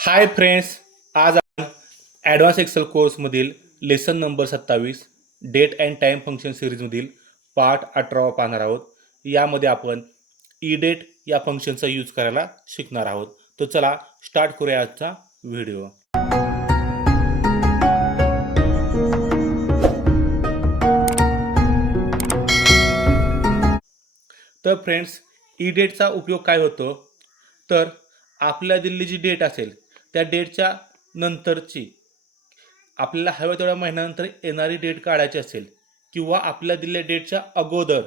हाय friends आज आपण advance excel कोर्समधील लेसन नंबर सत्तावीस डेट अँड टाईम फंक्शन सिरीजमधील पार्ट अठरावा पाहणार आहोत. यामध्ये आपण ई डेट या फंक्शनचा यूज करायला शिकणार आहोत. तर चला स्टार्ट करूया आजचा व्हिडिओ तर फ्रेंड्स ई डेटचा उपयोग काय होतो? तर आपल्या दिलेली जी डेट असेल त्या डेटच्या नंतरची. आपल्याला हव्या तेवढ्या महिन्यानंतर येणारी डेट काढायची असेल किंवा आपल्या दिलेल्या डेटच्या अगोदर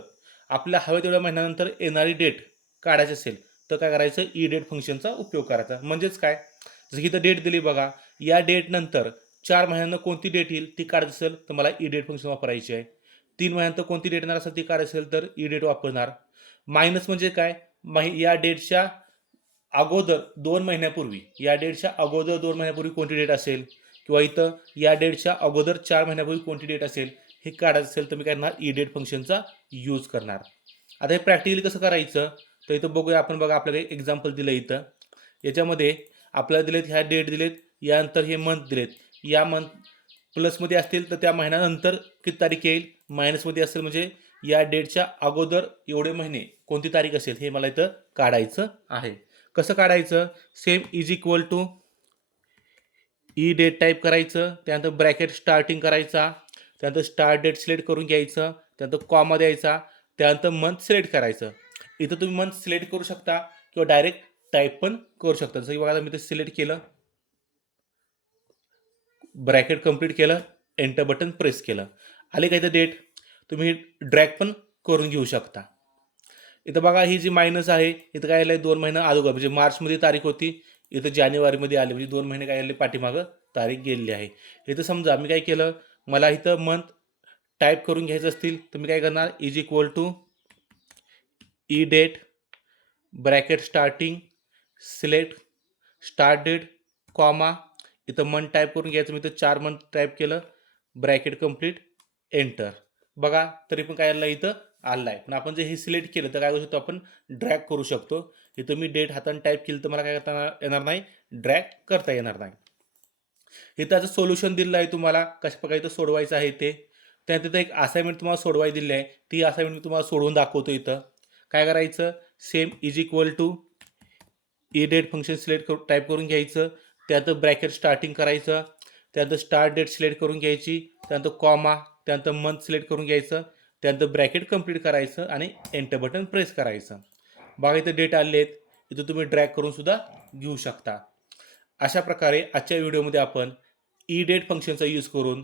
आपल्या हव्या तेवढ्या महिन्यानंतर येणारी डेट काढायची असेल तर काय करायचं? ई डेट फंक्शनचा उपयोग करायचा. म्हणजेच काय? जसं की इथं डेट दिली बघा. या डेटनंतर चार महिन्यानं कोणती डेट येईल ती काढायची असेल तर मला ई डेट फंक्शन वापरायची आहे. तीन महिन्यानंतर कोणती डेट येणार असेल ती काढायची असेल तर e ई डेट वापरणार. मायनस म्हणजे काय? माहि या डेटच्या अगोदर दोन महिन्यापूर्वी या डेटच्या अगोदर दोन महिन्यापूर्वी कोणती डेट असेल? किंवा इथं या डेटच्या अगोदर चार महिन्यापूर्वी कोणती डेट असेल? हे काढायचं असेल तर मी काय करणार? ई डेट फंक्शनचा यूज करणार. आता हे प्रॅक्टिकली कसं करायचं? तर इथं बघूया आपण बघा आपल्याला एक्झाम्पल दिलं इथं. याच्यामध्ये आपल्याला दिलेत ह्या डेट दिलेत यानंतर हे मंथ दिलेत. या मंथ प्लसमध्ये असतील तर त्या महिन्यानंतर किती तारीख येईल? मायनसमध्ये असेल म्हणजे या डेटच्या अगोदर एवढे महिने कोणती तारीख असेल? हे मला इथं काढायचं आहे. कसं काढायचं? Same is equal to E date type करायचं त्यानंतर ब्रॅकेट स्टार्टिंग करायचा त्यानंतर स्टार्ट डेट सिलेक्ट करून घ्यायचं त्यानंतर कॉमा द्यायचा त्यानंतर मंथ सिलेक्ट करायचं. इथं तुम्ही मंथ सिलेक्ट करू शकता किंवा डायरेक्ट टाईप पण करू शकता. जसं की बघा मी ते सिलेक्ट केलं. ब्रॅकेट कंप्लीट केलं एंटर बटन प्रेस केलं. आले काय तर डेट तुम्ही ड्रॅग पण करून घेऊ शकता. इथं बघा ही जी मायनस आहे इथं काय आलं दोन महिना अगोदर म्हणजे मार्चमध्ये तारीख होती इथं जानेवारीमध्ये आली. म्हणजे दोन महिने काय आले पाठीमागं? तारीख गेलेली आहे. इथं समजा मी काय केलं मला इथं मंथ टाईप करून घ्यायचं असतील तर मी काय करणार? Is equal to E date bracket starting select start date comma इथं मंथ टाईप करून घ्यायचं. मी इथं चार मंथ टाईप केलं ब्रॅकेट कंप्लीट एंटर बघा तरी पण काय आलं इथं? आलं आहे पण आपण जर हे सिलेक्ट केलं तर काय करू शकतो आपण? ड्रॅग करू शकतो. इथं मी डेट हाताने टाईप केलं तर मला काय करता येणार नाही? ड्रॅग करता येणार नाही. इथं त्याचं सोल्युशन दिलं आहे तुम्हाला. कशा प्रकारे इथं सोडवायचं आहे ते. त्यानंतर इथं एक असाइनमेंट तुम्हाला सोडवाय दिली आहे. ती असाइनमेंट मी तुम्हाला सोडवून दाखवतो इथं. काय करायचं? Same is equal to E date function select करू टाईप करून घ्यायचं. त्यानंतर ब्रॅकेट स्टार्टिंग करायचं. त्यानंतर स्टार्ट डेट सिलेक्ट करून घ्यायची. त्यानंतर कॉमा त्यानंतर मंथ सिलेक्ट करून घ्यायचं. त्यानंतर ब्रॅकेट कंप्लीट करायचं आणि एंटर बटन प्रेस करायचं. बघा इथं डेट आले आहेत. इथं तुम्ही ड्रॅग करून सुद्धा घेऊ शकता. अशा प्रकारे आजच्या व्हिडिओमध्ये आपण ई डेट फंक्शनचा यूज करून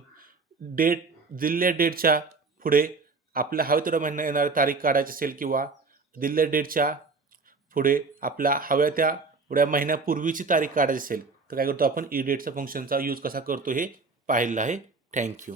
डेट दिलेल्या डेटच्या पुढे आपल्या हव्या तेवढ्या महिना येणारी तारीख काढायची असेल किंवा दिलेल्या डेटच्या पुढे आपल्या हव्या त्या एवढ्या महिन्यापूर्वीची तारीख काढायची असेल तर काय करतो आपण? ई डेटचा फंक्शनचा यूज कसा करतो हे पाहिलं आहे. थँक्यू